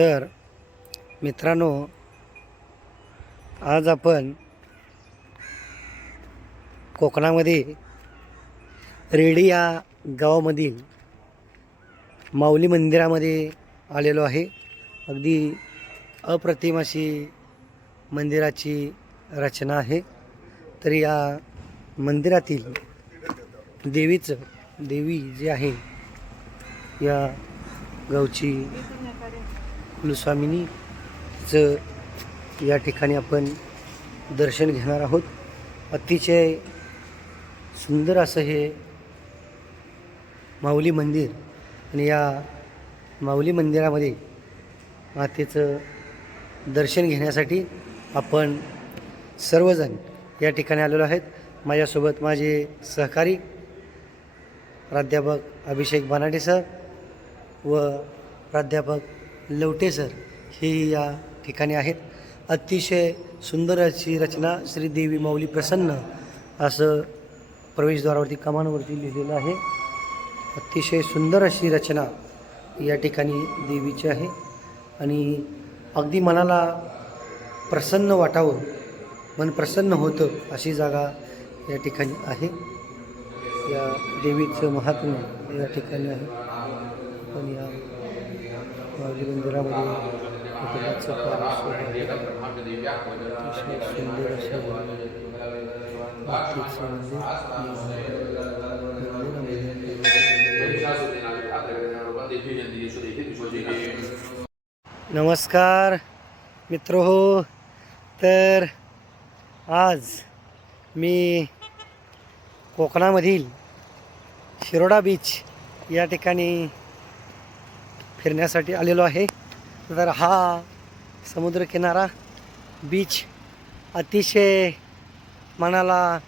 तर मित्रांनो आज आपण कोकणामध्ये रेडी या गावामधील माऊली मंदिरामध्ये आलेलो आहे. अगदी अप्रतिम अशी मंदिराची रचना आहे. तर या मंदिरातील देवीचं देवी जी आहे या गावची कुलस्वामिनीचं या ठिकाणी आपण दर्शन घेणार आहोत अतिशय सुंदर असं हे माऊली मंदिर आणि या माऊली मंदिरामध्ये मातेचं दर्शन घेण्यासाठी आपण सर्वजण या ठिकाणी आलेलो आहेत. माझ्यासोबत माझे सहकारी प्राध्यापक अभिषेक बनाटे सर व प्राध्यापक लवटे सर हे या ठिकाणी आहेत. अतिशय सुंदर अशी रचना श्रीदेवी माऊली प्रसन्न असं प्रवेशद्वारावरती कमानवरती लिहिलेलं आहे. अतिशय सुंदर अशी रचना या ठिकाणी देवीची आहे. आणि अगदी मनाला प्रसन्न वाटावं मन प्रसन्न होतं अशी जागा या ठिकाणी आहे. या देवीचं महात्म्य या ठिकाणी आहे. पण या मंदिरामध्ये सुंदर असं मंदिर नमस्कार मित्र हो. तर आज मी कोकणामधील शिरोडा बीच या ठिकाणी फिरण्यासाठी आलेलो आहे. तर हा समुद्रकिनारा बीच अतिशय मनाला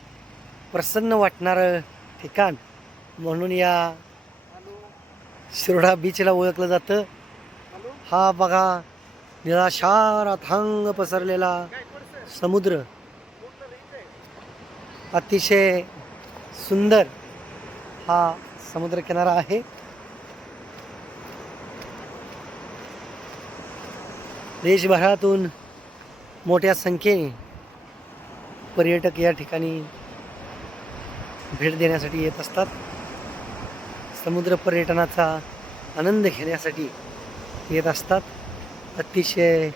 प्रसन्न वाटणारं ठिकाण. म्हणून या शिरोडा बीचला ओळखलं जातं. हा बघा निळाशार अथांग पसरलेला समुद्र. अतिशय सुंदर हा समुद्रकिनारा आहे. देशभरातून मोठ्या संख्येने पर्यटक या ठिकाणी भेट देण्यासाठी येत असतात. समुद्र पर्यटनाचा आनंद घेण्यासाठी येत असतात. अतिशय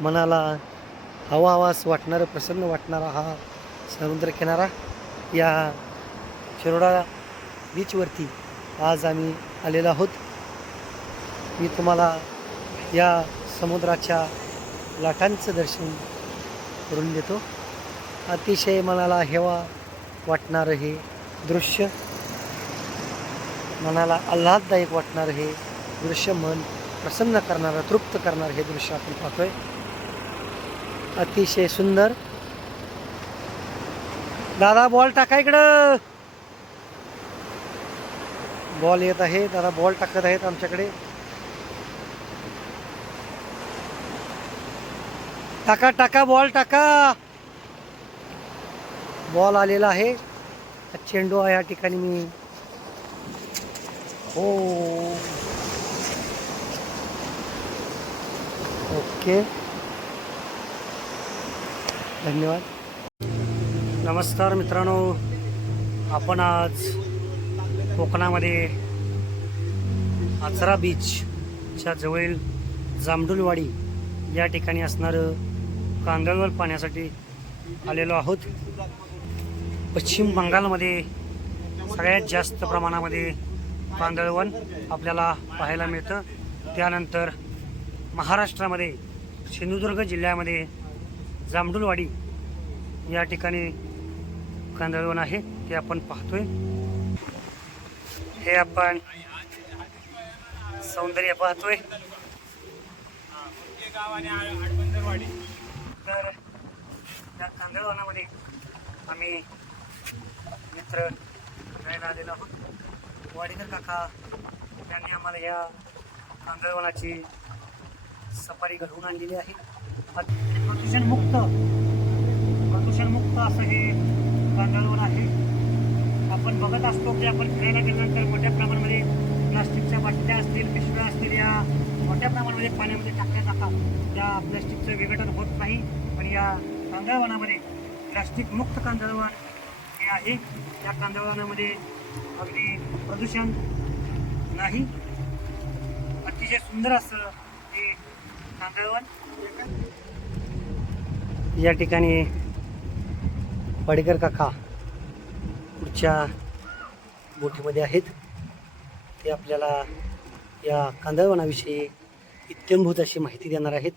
मनाला हवा हवास वाटणारं प्रसन्न वाटणारा हा समुद्रकिनारा या शिरोडा बीचवरती आज आम्ही आलेलो आहोत. मी तुम्हाला या समुद्राच्या लाटांचं दर्शन करून देतो. अतिशय मनाला हेवा वाटणारं हे दृश्य मनाला आल्हाददायक वाटणारं हे दृश्य मन प्रसन्न करणारं तृप्त करणारं हे दृश्य आपण पाहतोय. अतिशय सुंदर. दादा बॉल टाका इकडं. बॉल येत आहे. दादा बॉल टाकत आहेत आमच्याकडे. टाका टाका बॉल टाका. बॉल आलेला आहे. चेंडू आहे या ठिकाणी मी. हो. ओके. धन्यवाद. नमस्कार मित्रांनो. आपण आज कोकणामध्ये आचरा बीचच्या जवळील जामडुलवाडी या ठिकाणी असणारं कांदळवल पाण्यासाठी आलेलो आहोत. पश्चिम बंगालमध्ये सगळ्यात जास्त प्रमाणामध्ये कांदळवन आपल्याला पाहायला मिळतं. त्यानंतर महाराष्ट्रामध्ये सिंधुदुर्ग जिल्ह्यामध्ये जांभडुलवाडी या ठिकाणी कांदळवन आहे ते आपण पाहतोय. हे आपण सौंदर्य पाहतोय. तर त्या कांदळवनामध्ये आम्ही मित्र फिरायला आलेलो आहोत. वाडेकर काका त्यांनी आम्हाला या कांदळवनाची सफारी घडवून आणलेली आहे. प्रदूषणमुक्त प्रदूषणमुक्त असं हे कांदळवन आहे. आपण बघत असतो की आपण फिरायला गेल्यानंतर मोठ्या प्रमाणामध्ये प्लास्टिकच्या बाटल्या असतील मोठ्या प्रमाणामध्ये पाण्यामध्ये टाकल्या जातात. त्या प्लास्टिकचं विघटन होत नाही पण या कांदळवनामध्ये प्लास्टिक मुक्त कांदळवन हे आहे. या कांदळवनामध्ये अगदी प्रदूषण नाही. अतिशय सुंदर असं हे कांदळवन या ठिकाणी पडेकर काका पुढच्या बोटीमध्ये आहेत. ते आपल्याला या कांदळवनाविषयी इत्यंभूत अशी माहिती देणार आहेत.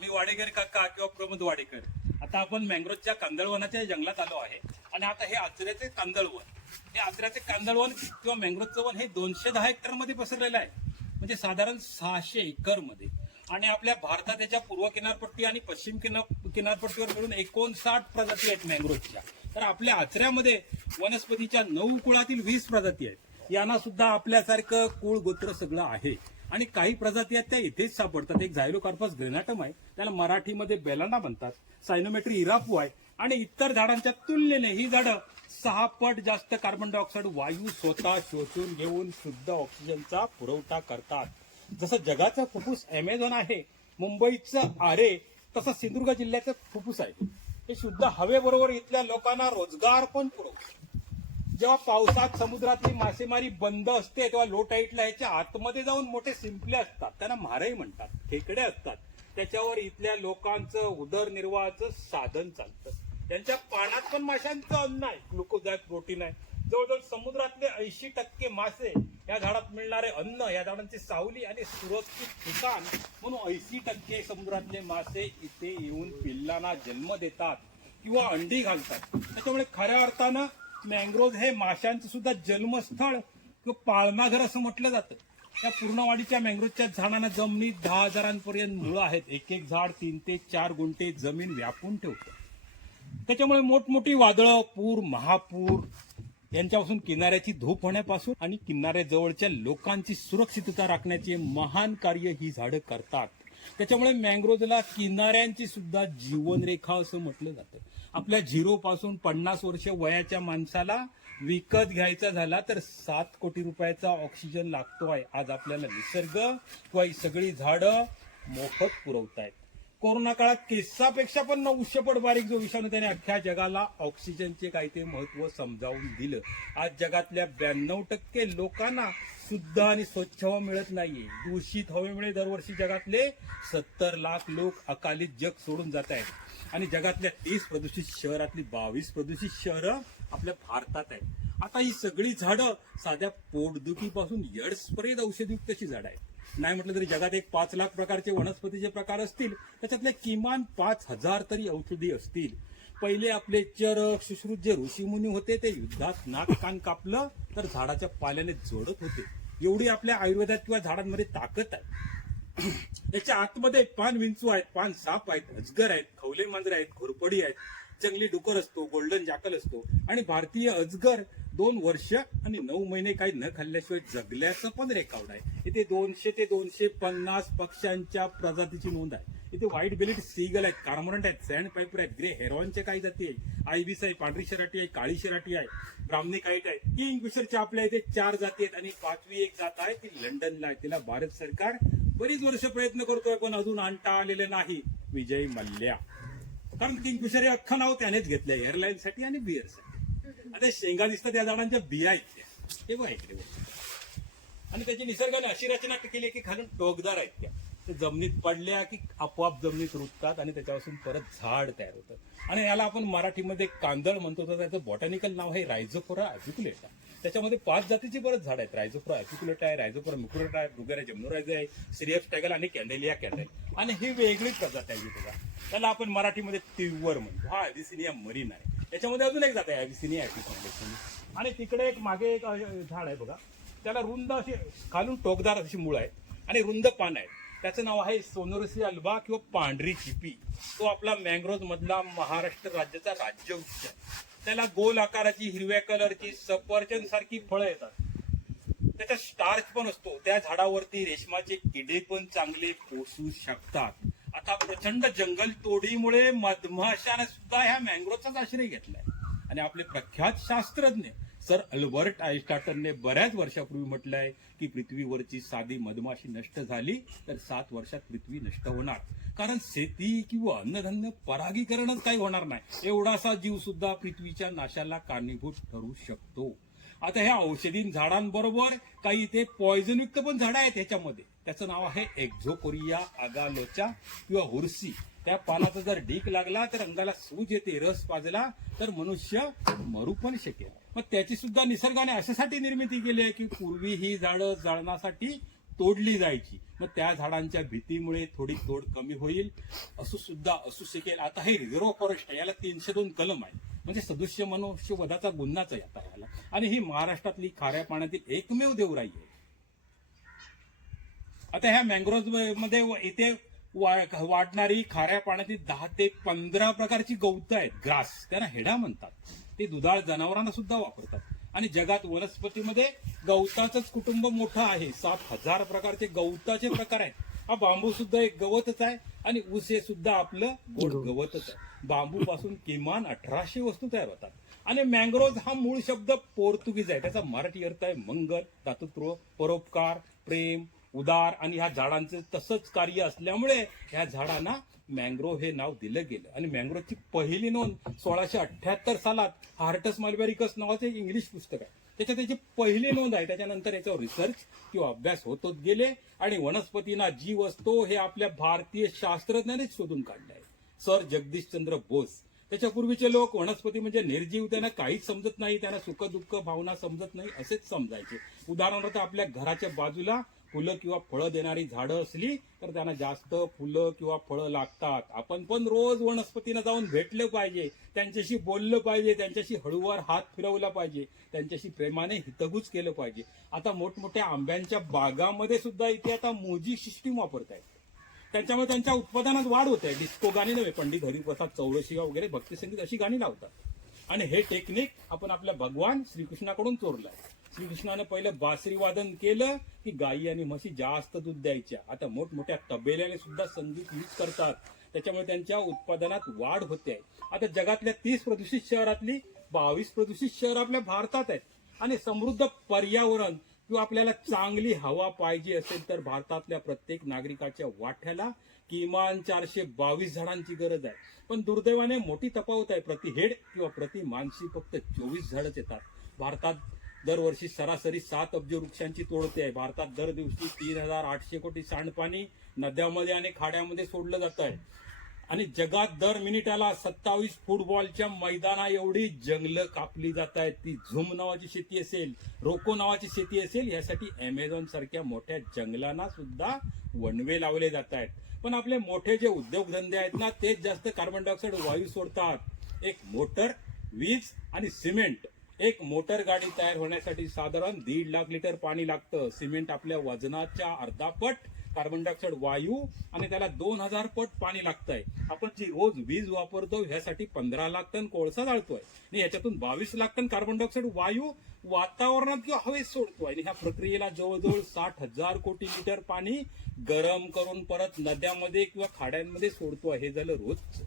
मी वाडेकर काका किंवा प्रमोद वाडेकर. आता आपण मँग्रोजच्या कांदळवनाच्या जंगलात आलो आहे. आणि आता हे आचऱ्याचे कांदळवन. हे आचऱ्याचे कांदळवन किंवा मँग्रोजचं वन हे दोनशे दहा हेक्टरमध्ये पसरलेलं आहे. म्हणजे साधारण सहाशे एकरमध्ये आणि आपल्या भारतात याच्या पूर्व किनारपट्टी आणि पश्चिम किनार किनारपट्टीवर मिळून एकोणसाठ प्रजाती आहेत मँग्रोजच्या. तर आपल्या आचऱ्यामध्ये वनस्पतीच्या नऊ कुळातील वीस प्रजाती आहेत. यांना सुद्धा आपल्यासारखं कुळ गोत्र सगळं आहे. आणि काही प्रजाती आहेत त्या इथेच सापडतात. एक झायलोकार्पस ग्रेनाटम आहे. त्याला मराठीमध्ये बेलाना म्हणतात. सायनोमेट्री इरापू आहे. आणि इतर झाडांच्या तुलनेने ही झाडं सहा पट जास्त कार्बन डायऑक्साईड वायू स्वतः शोषून घेऊन शुद्ध ऑक्सिजनचा पुरवठा करतात. जसं जगाचं फुफ्फुस अमेझॉन आहे मुंबईचं आरे तसं सिंधुदुर्ग जिल्ह्याचं फुफ्फुस आहे. हे शुद्ध हवेबरोबर इथल्या लोकांना रोजगार पण पुरवतो. जेव्हा पावसात समुद्रातली मासेमारी बंद असते तेव्हा लो टाईटला ह्याच्या आतमध्ये जाऊन मोठे सिंपले असतात. त्यांना म्हारही म्हणतात खेकडे असतात. त्याच्यावर इथल्या लोकांचं उदरनिर्वाहाचं साधन चालतं. त्यांच्या पाण्यात पण माशांचं अन्न आहे. ग्लुकोज आहे प्रोटीन आहे. जवळजवळ समुद्रातले ऐंशी टक्के मासे या झाडात मिळणारे अन्न या झाडांची सावली आणि सुरक्षित ठिकाण म्हणून ऐंशी टक्के समुद्रातले मासे इथे येऊन पिल्लांना जन्म देतात किंवा अंडी घालतात. त्याच्यामुळे खऱ्या अर्थानं मँग्रोव्ह हे माशांचं सुद्धा जन्मस्थळ किंवा पाळणाघर असं म्हटलं जातं. त्या पूर्णवाडीच्या मँग्रोव्हच्या झाडांना जमिनीत दहा हजारांपर्यंत मुळं आहेत. एक एक झाड तीन ते चार गुंठे जमीन व्यापून ठेवतं. त्याच्यामुळे मोठमोठी वादळं पूर महापूर यांच्यापासून किनाऱ्याची धूप होण्यापासून आणि किनाऱ्याजवळच्या लोकांची सुरक्षितता राखण्याचे महान कार्य ही झाडं करतात. त्याच्यामुळे मँग्रोजला किनाऱ्यांची सुद्धा जीवनरेखा असं म्हटलं जातं. आपल्या झिरो पासून पन्नास वर्ष वयाच्या माणसाला विकत घ्यायचा झाला तर सात कोटी रुपयाचा ऑक्सिजन लागतो आहे. आज आपल्याला निसर्ग किंवा सगळी झाडं मोफत पुरवतायत. कोरोना काळात केसापेक्षा पण नऊशे पट बारीक जो विषाणू त्याने अख्ख्या जगाला ऑक्सिजनचे काही ते महत्त्व समजावून दिलं. आज जगातल्या ब्याण्णव टक्के लोकांना शुद्ध आणि स्वच्छ हवा मिळत नाहीये. दूषित हवेमुळे दरवर्षी जगातले सत्तर लाख लोक अकालीत जग सोडून जात आहेत आणि जगातल्या तीस प्रदूषित शहरातली बावीस प्रदूषित शहरं आपल्या भारतात आहेत. आता ही सगळी झाडं साध्या पोटदुखीपासून यड्सपर्यंत औषधयुक्तची झाडं आहेत. नाही म्हटलं तरी जगात एक पाच लाख प्रकारचे वनस्पतीचे प्रकार असतील त्याच्यातले किमान पाच हजार तरी औषधी असतील. पहिले आपले चरक सुश्रुत जे ऋषीमुनी होते ते युद्धात नाक कान कापलं तर झाडाच्या पाल्याने जोडत होते. एवढी आपल्या आयुर्वेदात किंवा झाडांमध्ये ताकद आहे. याच्या आतमध्ये पान विंचू आहेत पान साप आहेत अजगर आहेत खवले मांजर आहेत घोरपडी आहेत जंगली डुकर असतो गोल्डन जाकल असतो. आणि भारतीय अजगर दोन वर्ष आणि नऊ महिने काही न खाल्ल्याशिवाय जगल्याचं पण रेकॉर्ड आहे. इथे दोनशे ते दोनशे पन्नास पक्ष्यांच्या प्रजातीची नोंद आहे. इथे व्हाईट बेलिट सीगल आहेत कार्मोरंट आहेत सँड पायपर आहेत ग्रे हेरॉनच्या काही जाती आहे आयबीस आहे पांढरी शराटी आहे काळी शराटी आहे ब्राह्मणी काईट आहे. किंगफिशरच्या आपल्या इथे चार जाती आहेत आणि पाचवी एक जात आहे ती लंडनला आहे. तिला भारत सरकार बरीच वर्ष प्रयत्न करतोय पण अजून आणता आलेले नाही. विजय मल्ल्या. कारण किंगफिशर हे अख्खं नाव त्यानेच घेतलंय एअरलाईन साठी आणि बिअरसाठी आता शेंगा दिसतात त्या झाडांच्या बिया आहेत हे बघा इकडे आणि त्याची निसर्गाने अशी रचना केली की खालून टोकदार आहेत त्या. ते जमिनीत पडल्या की आपोआप जमिनीत रुततात आणि त्याच्यापासून परत झाड तयार होतं. आणि याला आपण मराठीमध्ये कांदळ म्हणतो तर त्याचं बॉटॅनिकल नाव हे रायझोफोरा अजिकुलेटा. त्याच्यामध्ये पाच जातीची बरंच झाड आहेत. रायझोप्रा ॲपिक्युलेटा आहे रायझोप्रा मिक्रोटा आहे ब्रुगेरा जमनोरायझ आहे सिरियस टॅगल आणि कॅन्डेलिया कॅन्डेल. आणि ही वेगळी प्रजात आहे बघा. त्याला आपण मराठीमध्ये तिवर म्हणतो. हा ॲव्हिसिनिया मरीन आहे. त्याच्यामध्ये अजून एक जात आहे ॲव्हिसिनिया ॲपिकॉन्डेक्शन आणि तिकडे एक मागे एक झाड आहे बघा. त्याला रुंद अशी खालून टोकदार अशी मूळ आहे आणि रुंद पान आहे. त्याचं नाव आहे सोनोरसी अल्बा किंवा पांढरी चिपी. तो आपला मँग्रोज मधला महाराष्ट्र राज्याचा राज्यवृक्ष आहे. त्याला गोल आकाराची हिरव्या कलरची सफरचंद सारखी फळं येतात. त्याचा स्टार्च पण असतो. त्या झाडावरती रेशमाचे किडे पण चांगले पोसू शकतात. आता प्रचंड जंगल तोडीमुळे मधमाशाने सुद्धा ह्या मँग्रोवचाच आश्रय घेतलाय. आणि आपले प्रख्यात शास्त्रज्ञ सर अल्बर्ट आईस्टाटनने बऱ्याच वर्षापूर्वी म्हटलंय की पृथ्वीवरची साधी मधमाशी नष्ट झाली तर सात वर्षात पृथ्वी नष्ट होणार. कारण शेती किंवा अन्नधान्य परागीकरणच काही होणार नाही. एवढासा जीव सुद्धा पृथ्वीच्या नाशाला कारणीभूत ठरू शकतो. आता ह्या औषधीन झाडांबरोबर काही इथे पॉयझनयुक्त पण झाडं आहेत ह्याच्यामध्ये. त्याचं नाव आहे एक्झोकोरिया आगालोचा किंवा हुरसी. त्या पानाचा जर ढीक लागला तर अंगाला सूज येते रस पाजला तर मनुष्य मरू पण शकेल. मग त्याची सुद्धा निसर्गाने अशासाठी निर्मिती केली आहे की पूर्वी ही झाडं जळणासाठी तोडली जायची. मग त्या झाडांच्या भीतीमुळे थोडी तोड कमी होईल. असू सुद्धा असू शकेल. आता हे रिझर्व्ह फॉरेस्ट आहे याला तीनशे दोन कलम आहे. म्हणजे सदृश्य मनुष्यवधाचा गुन्हाच आहे आता याला. आणि ही महाराष्ट्रातली खाऱ्या पाण्यातील एकमेव देवराई आहे. आता ह्या मँग्रोव्हमध्ये इथे वाढणारी खाऱ्या पाण्यातील दहा ते पंधरा प्रकारची गवतं आहेत. ग्रास. त्यांना हेडा म्हणतात. ते दुधाळ जनावरांना सुद्धा वापरतात. आणि जगात वनस्पतीमध्ये गवताचंच कुटुंब मोठं आहे. सात हजार प्रकारचे गवताचे प्रकार आहेत. हा बांबू सुद्धा एक गवतच आहे आणि ऊस हे सुद्धा आपलं गोड गवतच आहे. बांबू पासून किमान अठराशे वस्तू तयार होतात. आणि मँग्रोव्ह हा मूळ शब्द पोर्तुगीज आहे. त्याचा मराठी अर्थ आहे मंगल दातृत्व परोपकार प्रेम उदार आणि ह्या झाडांचं तसंच कार्य असल्यामुळे ह्या झाडांना मँग्रोव्ह हे नाव दिलं गेलं. आणि मँग्रोव्हची पहिली नोंद सोळाशे अठ्ठ्याहत्तर सालात हार्टस मालबेरिकस नावाचं एक इंग्लिश पुस्तक आहे. त्याच्यात त्याची पहिली नोंद आहे. त्याच्यानंतर याच्यावर रिसर्च किंवा अभ्यास होतच गेले आणि वनस्पतींना जीव असतो हे आपल्या भारतीय शास्त्रज्ञानेच शोधून काढलं आहे सर जगदीशचंद्र बोस. त्याच्यापूर्वीचे लोक वनस्पती म्हणजे निर्जीव त्यांना काहीच समजत नाही त्यांना सुखदुःख भावना समजत नाही असेच समजायचे. उदाहरणार्थ आपल्या घराच्या बाजूला फुलं किंवा फळं देणारी झाडं असली तर त्यांना जास्त फुलं किंवा फळं लागतात. आपण पण रोज वनस्पतीनं जाऊन भेटलं पाहिजे. त्यांच्याशी बोललं पाहिजे. त्यांच्याशी हळूवार हात फिरवला पाहिजे. त्यांच्याशी प्रेमाने हितगुज केलं पाहिजे. आता मोठमोठ्या आंब्यांच्या बागामध्ये सुद्धा इथे आता मोजी सिस्टीम वापरतायत. त्यांच्यामुळे त्यांच्या उत्पादनात वाढ होते डिस्को गाणी नव्हे पंडित हरिप्रसाद चौरशिवा वगैरे भक्तिसंगीत अशी गाणी लावतात. आणि हे टेक्निक आपण आपल्या भगवान श्रीकृष्णाकडून चोरलं श्रीकृष्णानं पहिलं बासरी वादन केलं की गायी आणि म्हशी जास्त दूध द्यायच्या. आता मोठमोठ्या तबेल्याने सुद्धा संगीत यूज करतात. त्याच्यामुळे त्यांच्या उत्पादनात वाढ होते. आता जगातल्या तीस प्रदूषित शहरातली बावीस प्रदूषित शहर आपल्या भारतात आहेत. आणि समृद्ध पर्यावरण किंवा आपल्याला चांगली हवा पाहिजे असेल तर भारतातल्या प्रत्येक नागरिकाच्या वाठ्याला किमान चारशे बावीस झाडांची गरज आहे. पण दुर्दैवाने मोठी तफावत आहे. प्रति हेड किंवा प्रति मानसी फक्त चोवीस झाडच येतात. भारतात दरवर्षी सरासरी सात अब्ज वृक्षांची तोडते आहे. भारतात दर दिवशी तीन हजार आठशे कोटी सांडपाणी नद्यामध्ये आणि खाड्यामध्ये सोडलं जात आहे. आणि जगात दर मिनिटाला सत्तावीस फुटबॉलच्या मैदाना एवढी जंगलं कापली जात आहेत. ती झुम नावाची शेती असेल रोको नावाची शेती असेल यासाठी अमेझॉन सारख्या मोठ्या जंगलांना सुद्धा वनवे लावले जात आहेत. पण आपले मोठे जे उद्योगधंदे आहेत ना तेच जास्त कार्बन डायऑक्साईड वायू सोडतात. एक मोटर वीज आणि सिमेंट एक मोटर गाडी तयार होण्यासाठी साधारण दीड लाख लिटर पाणी लागतं. सिमेंट आपल्या वजनाच्या अर्धा पट कार्बन डायऑक्साईड वायू आणि त्याला दोन हजार पट पाणी लागतंय. आपण जी रोज वीज वापरतो ह्यासाठी पंधरा लाख टन कोळसा जाळतोय. आणि याच्यातून बावीस लाख टन कार्बन डायऑक्साईड वायू वातावरणात किंवा हवेत सोडतोय. आणि ह्या प्रक्रियेला जवळजवळ साठ हजार कोटी लिटर पाणी गरम करून परत नद्यामध्ये किंवा खाड्यांमध्ये सोडतोय. हे झालं रोजचं.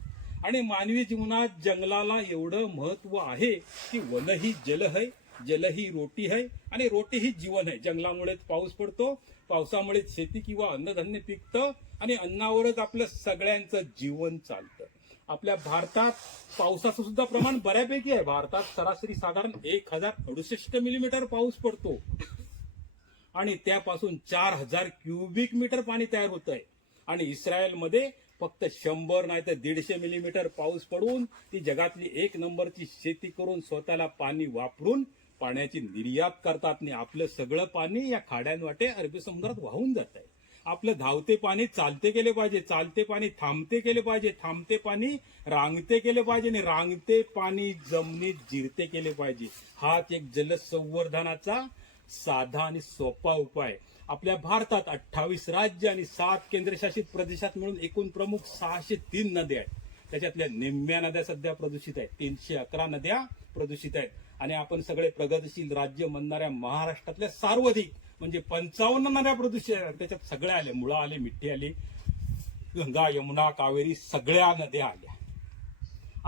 आणि मानवी जीवनात जंगलाला एवढं महत्त्व आहे की वन ही जल है जल ही रोटी है आणि रोटी ही जीवन आहे जंगलामुळेच पाऊस पडतो पावसामुळेच शेती किंवा अन्नधान्य पिकतं आणि अन्नावरच आपलं सगळ्यांचं जीवन चालतं. आपल्या भारतात पावसाचं सुद्धा प्रमाण बऱ्यापैकी आहे. भारतात सरासरी साधारण एक हजार अडुसष्ट मिलीमीटर पाऊस पडतो. आणि त्यापासून चार हजार क्युबिक मीटर पाणी तयार होत आहे आणि इस्रायलमध्ये फक्त शंभर नाही तर दीडशे मिलीमीटर पाऊस पडून ती जगातली एक नंबरची शेती करून स्वतःला पाणी वापरून पाण्याची निर्यात करतात आणि आपलं सगळं पाणी या खाड्यांवाटे अरबी समुद्रात वाहून जात आहे. आपलं धावते पाणी चालते केले पाहिजे चालते पाणी थांबते केले पाहिजे थांबते पाणी रांगते केले पाहिजे आणि रांगते पाणी जमिनीत जिरते केले पाहिजे. हाच एक जलसंवर्धनाचा साधा आणि सोपा उपाय. आपल्या भारतात अठ्ठावीस राज्य आणि सात केंद्रशासित प्रदेशात मिळून एकूण प्रमुख सहाशे तीन नद्या आहेत. त्याच्यातल्या निम्म्या नद्या सध्या प्रदूषित आहेत. तीनशे अकरा नद्या प्रदूषित आहेत. आणि आपण सगळे प्रगतशील राज्य म्हणणाऱ्या महाराष्ट्रातल्या सार्वधिक म्हणजे पंचावन्न नद्या प्रदूषित आहेत. त्याच्यात सगळ्या आल्या. मुळा आले मिठी आली गंगा यमुना कावेरी सगळ्या नद्या आल्या.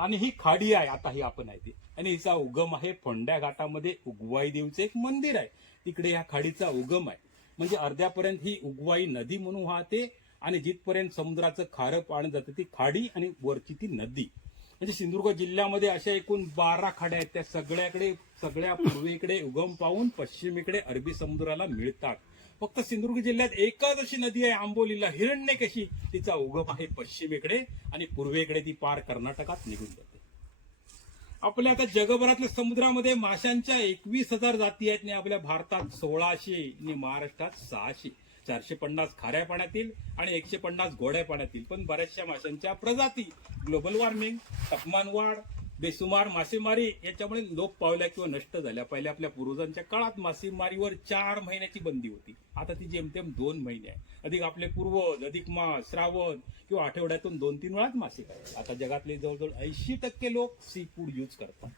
आणि ही खाडी आहे. आता ही आपण आहे ती. आणि हिचा उगम आहे. फोंड्या घाटामध्ये उगवाई देवीचं एक मंदिर आहे. तिकडे या खाडीचा उगम आहे. म्हणजे अर्ध्यापर्यंत ही उगवाई नदी म्हणून वाहते आणि जिथपर्यंत समुद्राचं खारं पाणी जातं ती खाडी आणि वरची ती नदी. म्हणजे सिंधुदुर्ग जिल्ह्यामध्ये अशा एकूण बारा खाड्या आहेत. त्या सगळ्याकडे सगळ्या पूर्वेकडे उगम पाहून पश्चिमेकडे अरबी समुद्राला मिळतात. फक्त सिंधुदुर्ग जिल्ह्यात एकच अशी नदी आहे आंबोलीला. हिरण्य कशी? तिचा उगम आहे पश्चिमेकडे आणि पूर्वेकडे ती पार कर्नाटकात निघून जाते. आपल्या आता जगभरातल्या समुद्रामध्ये माशांच्या एकवीस हजार जाती आहेत आणि आपल्या भारतात सोळाशे आणि महाराष्ट्रात सहाशे. चारशे पन्नास खाऱ्या पाण्यातील आणि एकशे पन्नास गोड्या पाण्यातील. पण बऱ्याचशा माशांच्या प्रजाती. ग्लोबल वॉर्मिंग तापमान वाढ बेसुमार मासेमारी याच्यामुळे लोप पावल्या किंवा नष्ट झाल्या. पहिल्या आपल्या पूर्वजांच्या काळात मासेमारीवर चार महिन्याची बंदी होती. आता ती जेमतेम दोन महिने आहे. अधिक आपले पूर्वज अधिक मास श्रावण किंवा आठवड्यातून दोन तीन वेळात मासे खातात. आता जगातले जवळजवळ ऐंशी टक्के लोक सी फूड यूज करतात.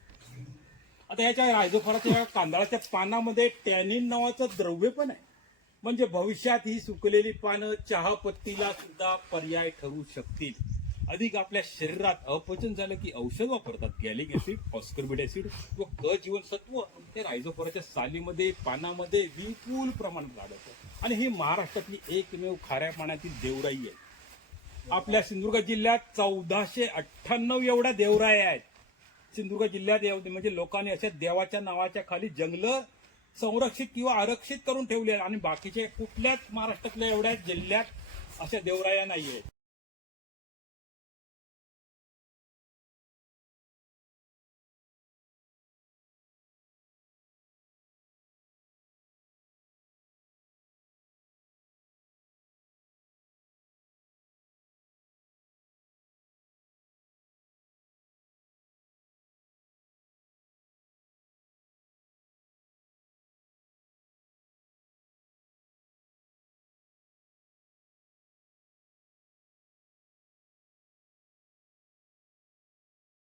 आता याच्या रायजोफाराच्या कांदळाच्या पानामध्ये टॅनिन नावाचं द्रव्य पण आहे. म्हणजे भविष्यात ही सुकलेली पानं चहापत्तीला सुद्धा पर्याय ठरू शकतील. अधिक आपल्या शरीरात अपचन झालं की औषध वापरतात. गॅलिक ऍसिड ऑस्कर्बिड ऍसिड व क जीवनसत्व ते रायझोफोराच्या सालीमध्ये पानामध्ये विपुल प्रमाणात आढळतं. आणि ही महाराष्ट्रातली एकमेव खाऱ्या पाण्यातील देवराई आहे. आपल्या सिंधुदुर्ग जिल्ह्यात चौदाशे अठ्ठ्याण्णव एवढ्या देवराया आहेत. सिंधुदुर्ग जिल्ह्यात म्हणजे लोकांनी अशा देवाच्या नावाच्या खाली जंगलं संरक्षित किंवा आरक्षित करून ठेवली आहेत. आणि बाकीच्या कुठल्याच महाराष्ट्रातल्या एवढ्या जिल्ह्यात अशा देवराया नाही आहेत